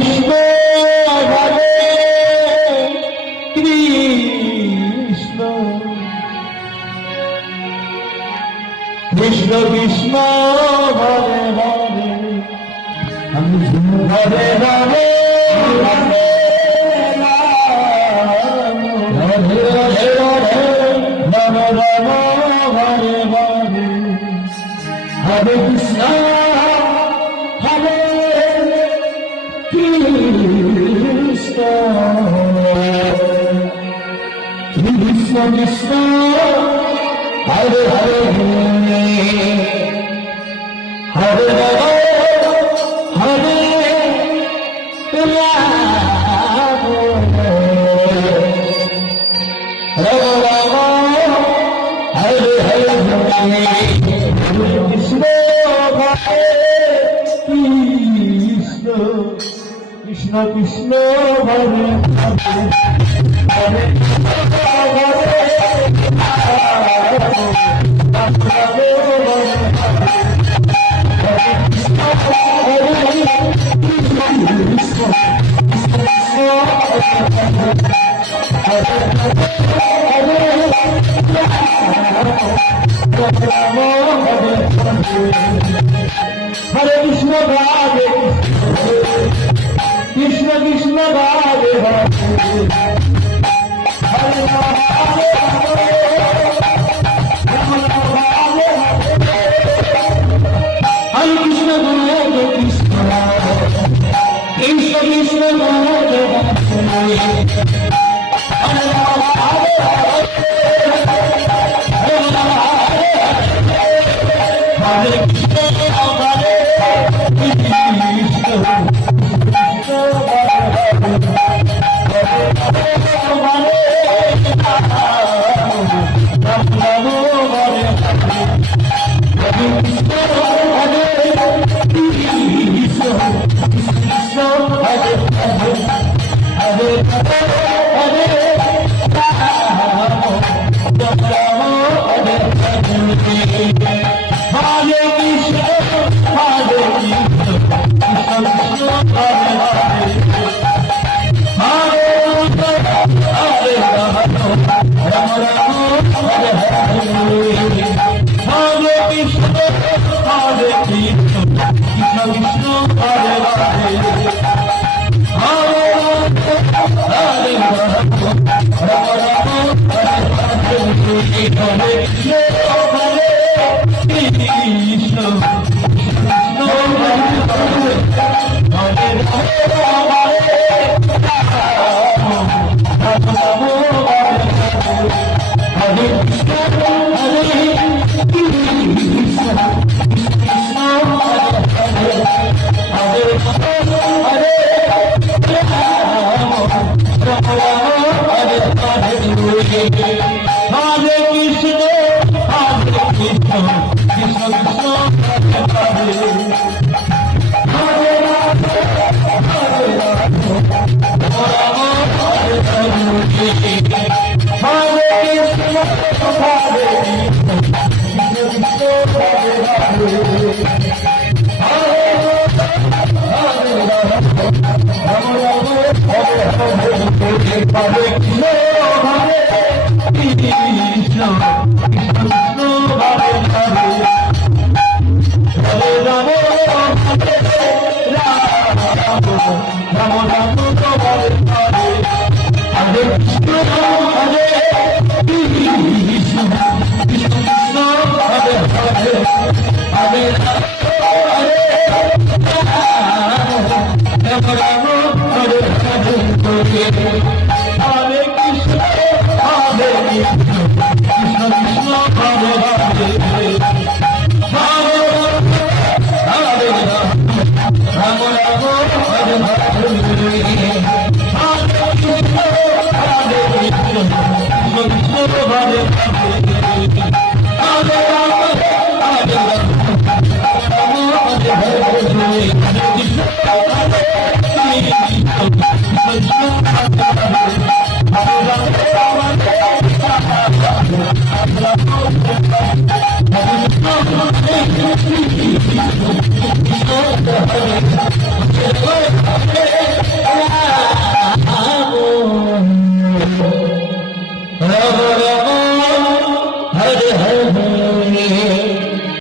Krishna Hare Krishna Krishna Krishna Hare Hare Hare Hare Hare Krishna, Hare Krishna, Krishna Krishna, Hare Hare, Hare Rama, Hare Rama, Rama Rama, Hare Hare. Krishna Krishna Hare Hare Hare Krishna Hare Krishna Krishna Hare Hare Hare Rama Hare Rama Rama Hare Hare Krishna Hare Krishna Krishna Krishna Hare Hare Hare Rama Hare Hare Krishna Hare Hare Hare